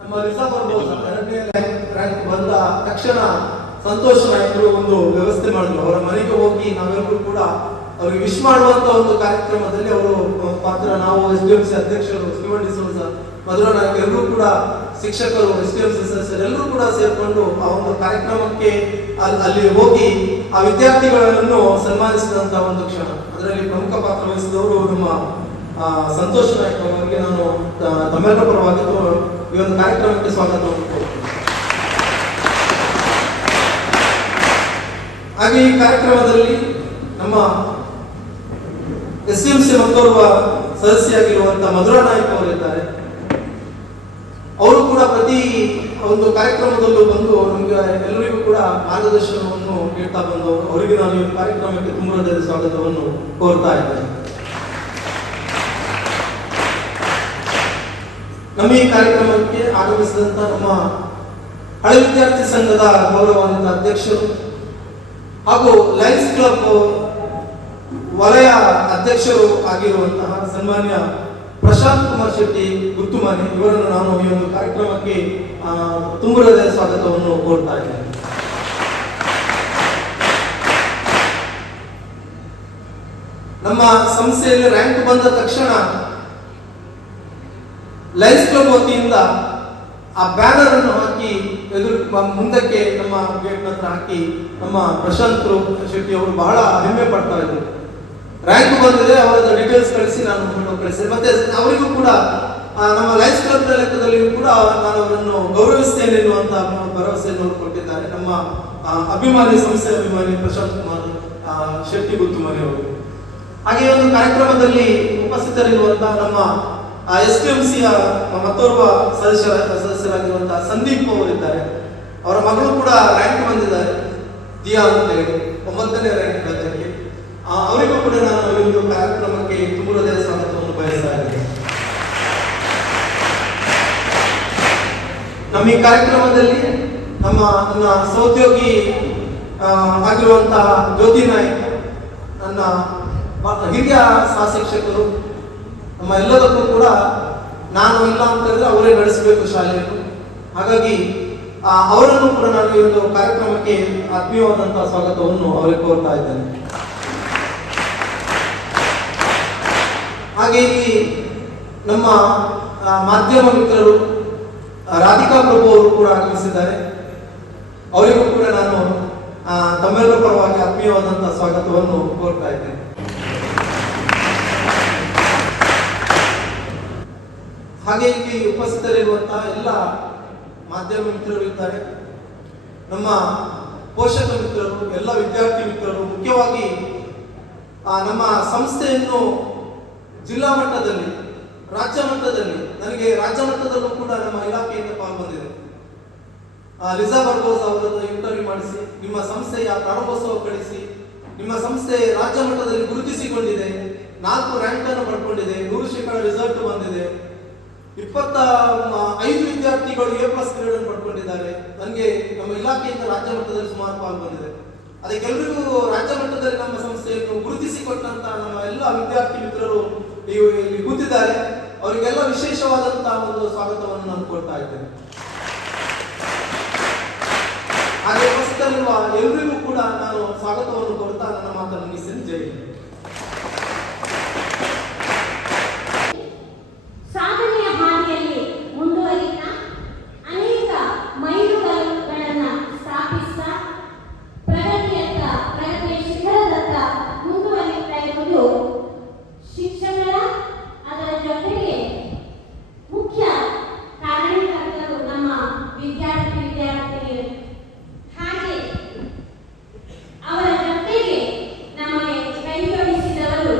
ನಮ್ಮ ರಿಸರ್ವ್ ಎರಡನೇ ರ್ಯಾಂಕ್ ಬಂದ ತಕ್ಷಣ ಸಂತೋಷ್ ನಾಯಕರು ಒಂದು ವ್ಯವಸ್ಥೆ ಮಾಡಿದ್ರು. ಅವರ ಮನೆಗೆ ಹೋಗಿ ನಾವೆಲ್ಲರೂ ಕೂಡ ಅವರಿಗೆ ವಿಶ್ ಮಾಡುವಂತ ಒಂದು ಕಾರ್ಯಕ್ರಮದಲ್ಲಿ ಅವರು ಪಾತ್ರ, ನಾವು SDMC ಅಧ್ಯಕ್ಷರು ಶ್ರೀವನ್ ಡಿಸೋಜ, ಮಧುರಾ ನಾಯಕ್ ಎಲ್ಲರೂ ಕೂಡ ಶಿಕ್ಷಕರು, SDMC ಸದಸ್ಯರು ಎಲ್ಲರೂ ಕೂಡ ಸೇರ್ಕೊಂಡು ಆ ಒಂದು ಕಾರ್ಯಕ್ರಮಕ್ಕೆ ಅಲ್ಲಿ ಹೋಗಿ ಆ ವಿದ್ಯಾರ್ಥಿಗಳನ್ನು ಸನ್ಮಾನಿಸಿದಂತ ಒಂದು ಕ್ಷಣ. ಅದರಲ್ಲಿ ಪ್ರಮುಖ ಪಾತ್ರ ವಹಿಸಿದವರು ನಮ್ಮ ಸಂತೋಷ್ ನಾಯಕ್ ಅವರಿಗೆ ನಾನು ತಮ್ಮೆಲ್ಲರ ಪರವಾಗಿ ಈ ಒಂದು ಕಾರ್ಯಕ್ರಮಕ್ಕೆ ಸ್ವಾಗತವನ್ನು ಕೋರುತ್ತೇನೆ. ಹಾಗೆ ಈ ಕಾರ್ಯಕ್ರಮದಲ್ಲಿ ನಮ್ಮ SDMC ಮತ್ತೋರ್ವ ಸದಸ್ಯರಾಗಿರುವಂತಹ ಮಧುರಾ ನಾಯಕ್ ಅವರಿದ್ದಾರೆ. ಅವರು ಕೂಡ ಪ್ರತಿ ಒಂದು ಕಾರ್ಯಕ್ರಮದಲ್ಲೂ ಬಂದು ನಮಗೆ ಎಲ್ಲರಿಗೂ ಕೂಡ ಮಾರ್ಗದರ್ಶನವನ್ನು ನೀಡ್ತಾ ಬಂದವರು. ಅವರಿಗೆ ನಾನು ಈ ಕಾರ್ಯಕ್ರಮಕ್ಕೆ ತುಂಬ ಹೃದಯದ ಸ್ವಾಗತವನ್ನು ಕೋರ್ತಾ ಇದ್ದೇನೆ. ನಮ್ಮ ಈ ಕಾರ್ಯಕ್ರಮಕ್ಕೆ ಆಗಮಿಸಿದಂತ ನಮ್ಮ ಹಳೆ ವಿದ್ಯಾರ್ಥಿ ಸಂಘದ ಗೌರವಾನ್ವಿತ ಅಧ್ಯಕ್ಷರು ಹಾಗೂ ಲಯನ್ಸ್ ಕ್ಲಬ್ ವಲಯ ಅಧ್ಯಕ್ಷರು ಆಗಿರುವಂತಹ ಸನ್ಮಾನ್ಯ ಪ್ರಶಾಂತ್ ಕುಮಾರ್ ಶೆಟ್ಟಿ ಗುತ್ತುಮನೆ, ಇವರನ್ನು ನಾನು ಈ ಒಂದು ಕಾರ್ಯಕ್ರಮಕ್ಕೆ ತುಂಬ ಹೃದಯದ ಸ್ವಾಗತವನ್ನು ಕೋರ್ತಾ ಇದ್ದೇನೆ. ನಮ್ಮ ಸಂಸ್ಥೆಯಲ್ಲಿ ರ್ಯಾಂಕ್ ಬಂದ ತಕ್ಷಣ ಲಯನ್ಸ್ ಕ್ಲಬ್ ವತಿಯಿಂದ ಆ ಬ್ಯಾನರ್ ಅನ್ನು ಹಾಕಿ ಮುಂದಕ್ಕೆ ನಮ್ಮ ಗೇಟ್ ಹತ್ರ ಹಾಕಿ ನಮ್ಮ ಪ್ರಶಾಂತ್ ಶೆಟ್ಟಿ ಅವರು ಬಹಳ ಹೆಮ್ಮೆ ಪಡ್ತಾ ಇದ್ರು. ರ್ಯಾಂಕ್ ಬಂದಿದೆ, ಅವರ ಡೀಟೇಲ್ಸ್ ಕಳಿಸಿ ನಾನು ಕಳಿಸಿದೆ. ಮತ್ತೆ ಅವರಿಗೂ ಕೂಡ ನಮ್ಮ ಲಯನ್ಸ್ ಕ್ಲಬ್ ಲೆಕ್ಕದಲ್ಲಿಯೂ ಕೂಡ ನಾನು ಅವರನ್ನು ಗೌರವಿಸ್ತೇನೆ ಎನ್ನುವಂತ ಭರವಸೆಯನ್ನು ಅವರು ಕೊಟ್ಟಿದ್ದಾರೆ. ನಮ್ಮ ಅಭಿಮಾನಿ, ಸಂಸ್ಥೆ ಅಭಿಮಾನಿ ಪ್ರಶಾಂತ್ ಕುಮಾರ್ ಶೆಟ್ಟಿ ಗುತ್ತುಮನೆ ಅವರು. ಹಾಗೆ ಒಂದು ಕಾರ್ಯಕ್ರಮದಲ್ಲಿ ಉಪಸ್ಥಿತರಿರುವಂತಹ ನಮ್ಮ SDMC ಮತ್ತೋರ್ವ ಸದಸ್ಯರಾಗಿರುವಂತಹ ಸಂದೀಪ್ ಅವರಿದ್ದಾರೆ. ಅವರ ಮಗಳು ಕೂಡ ರ್ಯಾಂಕ್ ಬಂದಿದ್ದಾರೆ, ದಿಯಾ ಅಂತ ಹೇಳಿ 9ನೇ ರ್ಯಾಂಕ್ ಬಂದಕ್ಕೆ. ಅವರಿಗೂ ಕೂಡ ನಾನು ಈ ಒಂದು ಕಾರ್ಯಕ್ರಮಕ್ಕೆ ತುಂಬ ಹೃದಯದ ಸ್ವಾಗತವನ್ನು ಬಯಸ್ತಾ ಇದ್ದೇನೆ. ನಮ್ಮ ಈ ಕಾರ್ಯಕ್ರಮದಲ್ಲಿ ನನ್ನ ಸಹೋದ್ಯೋಗಿ ಆಗಿರುವಂತಹ ಜ್ಯೋತಿ ನಾಯಕ್, ನನ್ನ ಹಿರಿಯ ಸಹ ಶಿಕ್ಷಕರು, ನಮ್ಮ ಎಲ್ಲದಕ್ಕೂ ಕೂಡ ನಾನು ಇಲ್ಲ ಅಂತ ಹೇಳಿದ್ರೆ ಅವರೇ ನಡೆಸಬೇಕು ಶಾಲೆಯನ್ನು. ಹಾಗಾಗಿ ಅವರನ್ನು ಕೂಡ ನಾನು ಈ ಒಂದು ಕಾರ್ಯಕ್ರಮಕ್ಕೆ ಆತ್ಮೀಯವಾದಂತಹ ಸ್ವಾಗತವನ್ನು ಅವರಿಗೆ ಕೋರ್ತಾ ಇದ್ದೇನೆ. ಹಾಗೆ ಇಲ್ಲಿ ನಮ್ಮ ಮಾಧ್ಯಮ ಮಿತ್ರರು ರಾಧಿಕಾ ಪ್ರಭು ಅವರು ಕೂಡ ಆಗಮಿಸಿದ್ದಾರೆ. ಅವರಿಗೂ ಕೂಡ ನಾನು ತಮ್ಮೆಲ್ಲರ ಪರವಾಗಿ ಆತ್ಮೀಯವಾದಂತಹ ಸ್ವಾಗತವನ್ನು ಕೋರ್ತಾ ಇದ್ದೇನೆ. ಹಾಗೆ ಇಲ್ಲಿ ಉಪಸ್ಥಿತರಿರುವಂತಹ ಎಲ್ಲ ಮಾಧ್ಯಮ ಮಿತ್ರರು ಇದ್ದಾರೆ, ನಮ್ಮ ಪೋಷಕ ಮಿತ್ರರು, ಎಲ್ಲ ವಿದ್ಯಾರ್ಥಿ ಮಿತ್ರರು, ಮುಖ್ಯವಾಗಿ ನಮ್ಮ ಸಂಸ್ಥೆಯನ್ನು ಜಿಲ್ಲಾ ಮಟ್ಟದಲ್ಲಿ, ರಾಜ್ಯ ಮಟ್ಟದಲ್ಲಿ, ನನಗೆ ರಾಜ್ಯ ಮಟ್ಟದಲ್ಲೂ ಕೂಡ ನಮ್ಮ ಇಲಾಖೆಯಿಂದ ಪಾಲ್ಗೊಂಡಿದೆ. ಲಿಸಾ ಬರ್ಬೋಸ್ ಅವರನ್ನು ಇಂಟರ್ವ್ಯೂ ಮಾಡಿಸಿ ನಿಮ್ಮ ಸಂಸ್ಥೆಯ ಪ್ರಾರಂಭೋತ್ಸವ ಕಳಿಸಿ, ನಿಮ್ಮ ಸಂಸ್ಥೆ ರಾಜ್ಯ ಮಟ್ಟದಲ್ಲಿ ಗುರುತಿಸಿಕೊಂಡಿದೆ, 4 ರ್ಯಾಂಕ್ ಅನ್ನು ಪಡ್ಕೊಂಡಿದೆ, 100% ರಿಸಲ್ಟ್ ಬಂದಿದೆ, 25 ವಿದ್ಯಾರ್ಥಿಗಳು A+ ಗ್ರೇಡ್ ಅನ್ನು ಪಡ್ಕೊಂಡಿದ್ದಾರೆ. ನನಗೆ ನಮ್ಮ ಇಲಾಖೆಯಿಂದ ರಾಜ್ಯ ಮಟ್ಟದಲ್ಲಿ ಸುಮಾರು ಪಾಲ್ಗೊಂಡಿದೆ. ಅದಕ್ಕೆಲ್ಲರಿಗೂ ರಾಜ್ಯ ಮಟ್ಟದಲ್ಲಿ ನಮ್ಮ ಸಂಸ್ಥೆಯನ್ನು ಗುರುತಿಸಿಕೊಟ್ಟಂತ ನಮ್ಮ ಎಲ್ಲ ವಿದ್ಯಾರ್ಥಿ ಮಿತ್ರರು ಇಲ್ಲಿ ಕೂತಿದ್ದಾರೆ. ಅವರಿಗೆಲ್ಲ ವಿಶೇಷವಾದಂತಹ ಒಂದು ಸ್ವಾಗತವನ್ನು ನಾನು ಕೊಡ್ತಾ ಇದ್ದೇನೆ. ಹಾಗೆ ಉಪಸ್ಥಿತರಿರುವ ಎಲ್ಲರಿಗೂ ಕೂಡ ನಾನು ಸ್ವಾಗತವನ್ನು ಕೊಡ್ತಾ ನನ್ನ ಮಾತನ್ನು ಮುಗಿಸ್ತೇನೆ. ಜೈ ಹಿಂದ್. ಅವರ ಜೊತೆಗೆ ನಮಗೆ ಕೈ ಜೋಡಿಸಿದವರು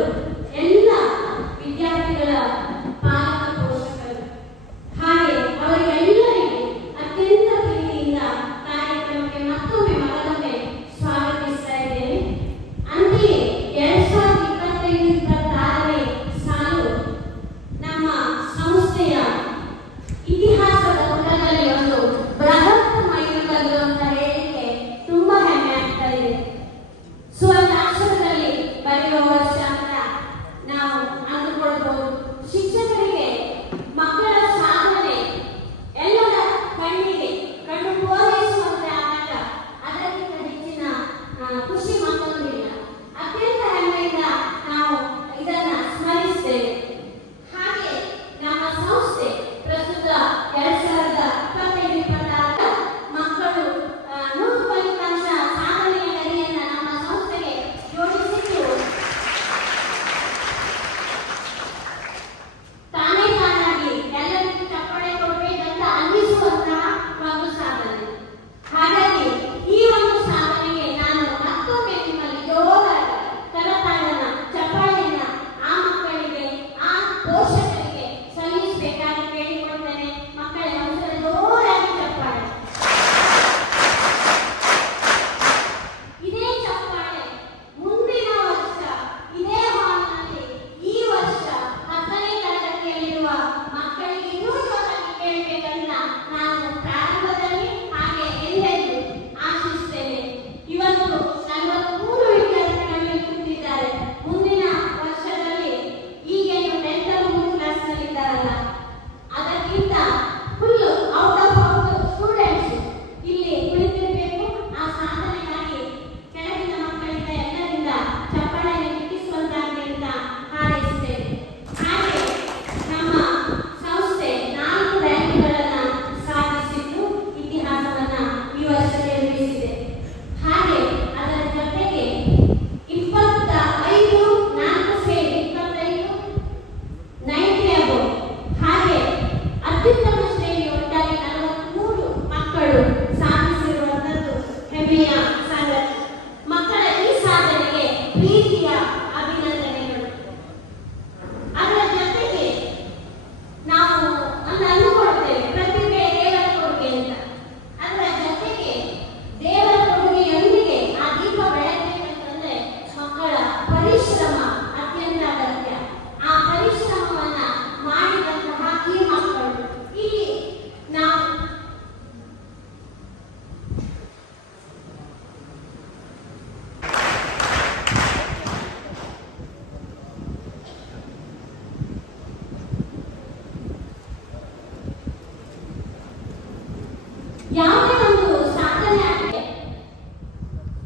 ಯಾವುದೇ ಒಂದು ಸಾಧನೆ ಆಗಿದೆ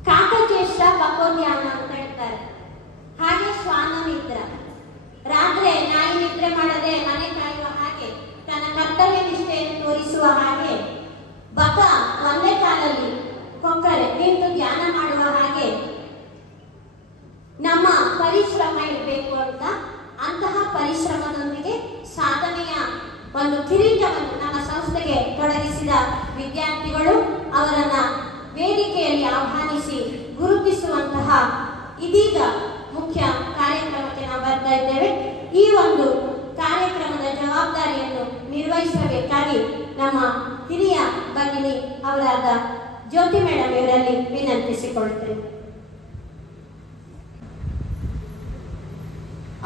ಕಾಕಚೇಷ್ಟ ಪಕ್ಕೋದ್ಯಾನ ಅಂತ ಹೇಳ್ತಾರೆ. ಹಾಗೆ ಶ್ವಾನ ನಿದ್ರ, ರಾತ್ರಿ ನಾಯಿ ನಿದ್ರೆ ಮಾಡದೆ ಮನೆ ಕಾಯುವ ಹಾಗೆ, ತನ್ನ ಕರ್ತವ್ಯ ನಿಷ್ಠೆಯನ್ನು ತೋರಿಸುವ ಹಾಗೆ, ಬಕ ಒಂದೇ ಕಾಲಲ್ಲಿ ಕೊಕ್ಕರೆ ನಿಂತು ಧ್ಯಾನ ಮಾಡುವ ಹಾಗೆ ನಮ್ಮ ಪರಿಶ್ರಮ ಇರಬೇಕು ಅಂತ, ಅಂತಹ ಪರಿಶ್ರಮದೊಂದಿಗೆ ಸಾಧನೆಯ ಒಂದು ಕಿರೀಟವನ್ನು ನಮ್ಮ ಸಂಸ್ಥೆಗೆ ತೊಡಗಿಸಿದ ವಿದ್ಯಾರ್ಥಿಗಳು ಅವರನ್ನ ವೇದಿಕೆಯಲ್ಲಿ ಆಹ್ವಾನಿಸಿ ಗುರುತಿಸುವಂತಹ ಇದೀಗ ಮುಖ್ಯ ಕಾರ್ಯಕ್ರಮಕ್ಕೆ ನಾವು ಬರ್ತಾ ಇದ್ದೇವೆ. ಈ ಒಂದು ಕಾರ್ಯಕ್ರಮದ ಜವಾಬ್ದಾರಿಯನ್ನು ನಿರ್ವಹಿಸಬೇಕಾಗಿ ನಮ್ಮ ಹಿರಿಯ ಭಗಿನಿ ಅವರಾದ ಜ್ಯೋತಿ ಮೇಡಮ್ ಇವರಲ್ಲಿ ವಿನಂತಿಸಿಕೊಳ್ಳುತ್ತೇವೆ.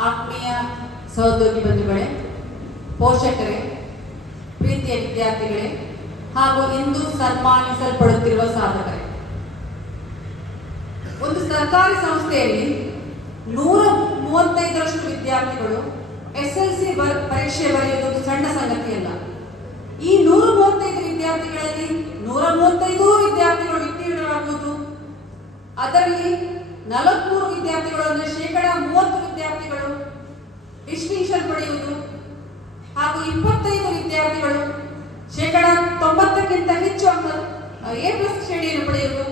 ಆತ್ಮೀಯ ಸಹೋದ್ಯೋಗಿ ಬಂಧುಗಳೇ, ಪೋಷಕರೇ, ಪ್ರೀತಿಯ ವಿದ್ಯಾರ್ಥಿಗಳೇ ಹಾಗೂ ಇಂದು ಸನ್ಮಾನಿಸಲ್ಪಡುತ್ತಿರುವ ಸಾಧಕರೇ, ಒಂದು ಸರ್ಕಾರಿ ಸಂಸ್ಥೆಯಲ್ಲಿ 135ರಷ್ಟು ವಿದ್ಯಾರ್ಥಿಗಳು SLC ಪರೀಕ್ಷೆ ಬರೆಯುವುದು ಸಣ್ಣ ಸಂಗತಿಯಲ್ಲ. ಈ 135 ವಿದ್ಯಾರ್ಥಿಗಳಲ್ಲಿ 135 ವಿದ್ಯಾರ್ಥಿಗಳು ಉತ್ತೀರ್ಣರಾಗುವುದು, ಅದರಲ್ಲಿ 43 ವಿದ್ಯಾರ್ಥಿಗಳು ಅಂದರೆ 30% ವಿದ್ಯಾರ್ಥಿಗಳು ಡಿಸ್ಟಿಂಕ್ಷನ್ ಪಡೆಯುವುದು ಹಾಗೂ 25 ವಿದ್ಯಾರ್ಥಿಗಳು 90ಕ್ಕಿಂತ ಹೆಚ್ಚು ಅಂಕ A+ ಶ್ರೇಣಿಯನ್ನು ಪಡೆಯುವುದು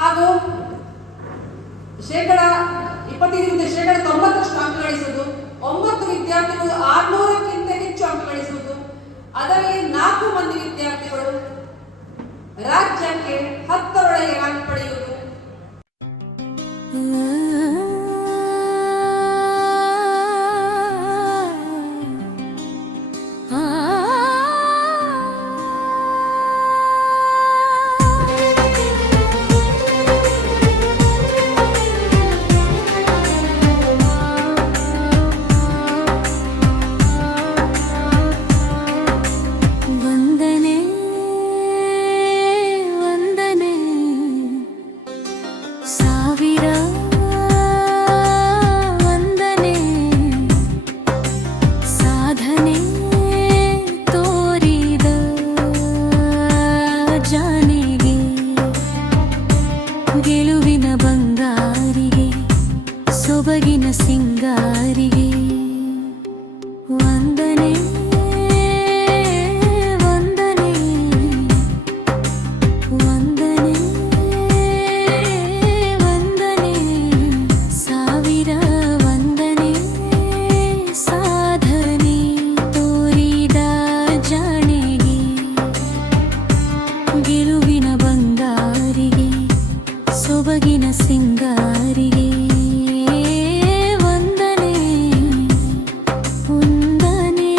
ಹಾಗೂ 25ರಿಂದ 90ರಷ್ಟು ಅಂಕ ಗಳಿಸುವುದು, 9 ವಿದ್ಯಾರ್ಥಿಗಳು 600ಕ್ಕಿಂತ ಹೆಚ್ಚು ಅಂಕ ಗಳಿಸುವುದು, ಅದರಲ್ಲಿ 4 ಮಂದಿ ವಿದ್ಯಾರ್ಥಿಗಳು ರಾಜ್ಯಕ್ಕೆ 10ರೊಳಗೆ ರ್ಯಾಂಕ್ ಪಡೆಯುವುದು. ಗೆಲುವಿನ ಬಂಗಾರಿಗೆ ಸೊಬಗಿನ ಸಿಂಗಾರಿಗೆ ವಂದನೆ ವಂದನೆ ವಂದನೆ ವಂದನೆ ಸಾವಿರ ವಂದನೆ ಸಾಧನೆ ತೋರಿದ ಜಾಣೆಗೆ ಗೆಲುವಿನ ಬಂಗಾರಿಗೆ ಸೊಬಗಿನ ಸಿಂಗಾರಿಗೆ ವಂದನೆ ವಂದನೆ.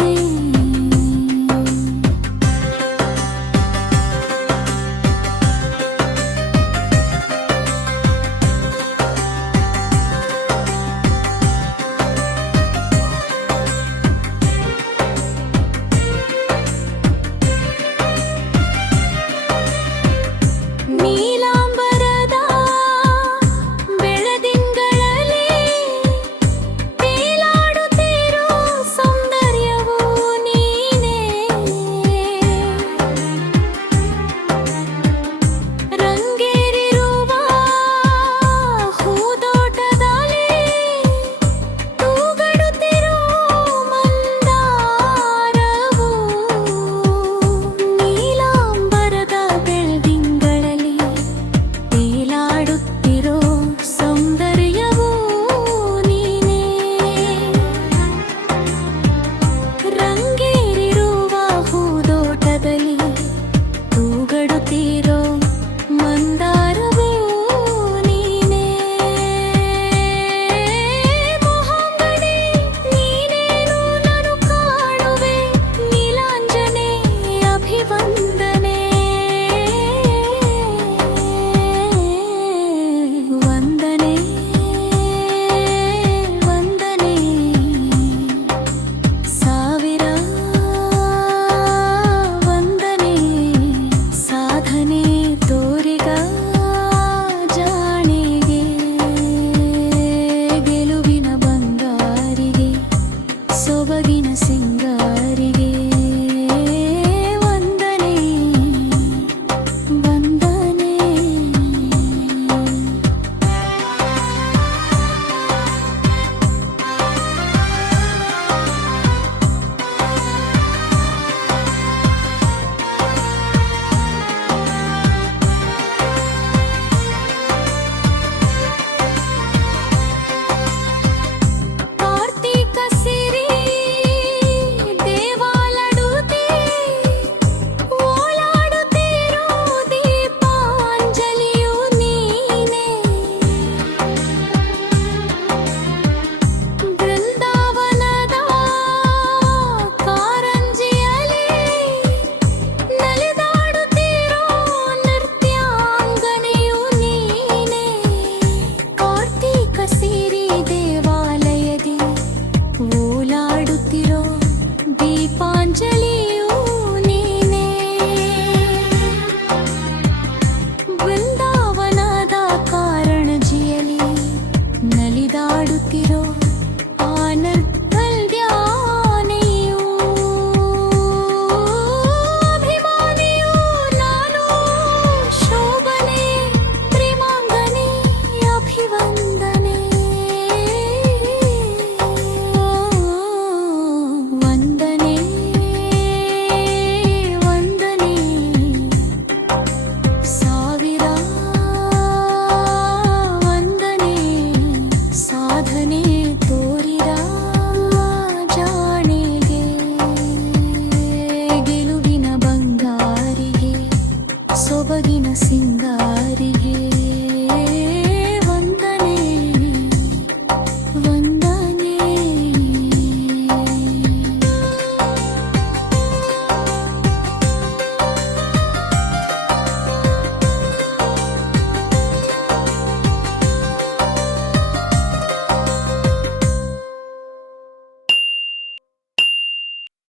ನೀಲಾಂಬರದ ಬೆಳದಿಂಗಳಲ್ಲಿ ತೇಲಾಡುತ್ತಿರೋ ಸೌಂದರ್ಯವೂ ನೀನೇ, ರಂಗೇರಿರುವ ಹೂದೋಟದಲ್ಲಿ ತೂಗಡುತ್ತಿರೋ ಮಂದಾರವು, ನೀಲಾಂಬರದ ಬೆಳದಿಂಗಳಲ್ಲಿ ತೇಲಾಡುತ್ತಿರೋ ಸೌಂದರ್ಯವೂ ನೀನೇ, ರಂಗೇರಿರುವ ಹೂದೋಟದಲ್ಲಿ ತೂಗಡುತ್ತಿರೋ ಮಂದಾರವೂ ನೀನೇ, ಮೊಹಮ್ಮದೇ ನೀನೇನು ನಾನು ಕಾಣುವೆ ನೀಲಾಂಜನೆ ಅಭಿವಂದನೆ.